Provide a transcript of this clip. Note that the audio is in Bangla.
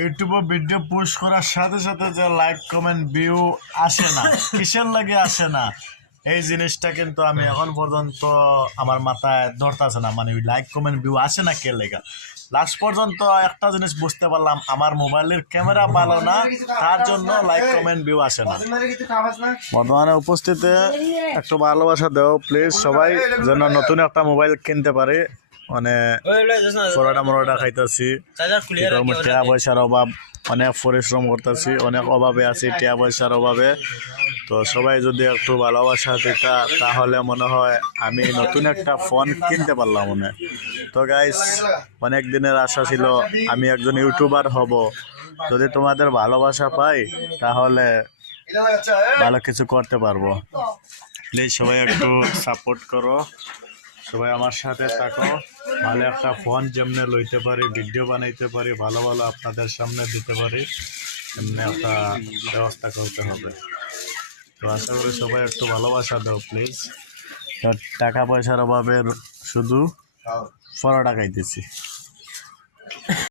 ইউটিউবে ভিডিও পোস্ট করার সাথে সাথে যে লাইক কমেন্ট ভিউ আসে না, কিসের লাগে আসে না এই জিনিসটা কিন্তু আমি এখন পর্যন্ত আমার মাথায় ধরতেছে না। মানে লাইক কমেন্ট ভিউ আসে না কে লেগা। লাস্ট পর্যন্ত একটা জিনিস বুঝতে পারলাম, আমার মোবাইলের ক্যামেরা ভালো না, তার জন্য লাইক কমেন্ট ভিউ আসে না। বর্তমানে উপস্থিতে একটু ভালোবাসা দাও প্লিজ সবাই, যেন নতুন একটা মোবাইল কিনতে পারে। মানে পরোটা মরোটা খাইতেছি, টাকা পয়সার অভাব, অনেক পরিশ্রম করতেছি, অনেক অভাবে আছি টাকা পয়সার অভাবে। তো সবাই যদি একটু ভালোবাসা দিতা তাহলে মনে হয় আমি নতুন একটা ফোন কিনতে পারলাম মনে। তো গাইস, অনেক দিনের আশা ছিল আমি একজন ইউটিউবার হব। যদি তোমাদের ভালোবাসা পাই তাহলে ভালো কিছু করতে পারবো। প্লিজ সবাই একটু সাপোর্ট করো, সবাই আমার সাথে থাকো। ভালো একটা ফোন যেমনি লইতে পারি, ভিডিও বানাইতে পারি, ভালো ভালো আপনাদের সামনে দিতে পারি, এমনি একটা ব্যবস্থা করতে হবে। তো আশা করি সবাই একটু ভালোবাসা দাও প্লিজ। টাকা পয়সার অভাবে শুধু পরোটা খাইতেছি।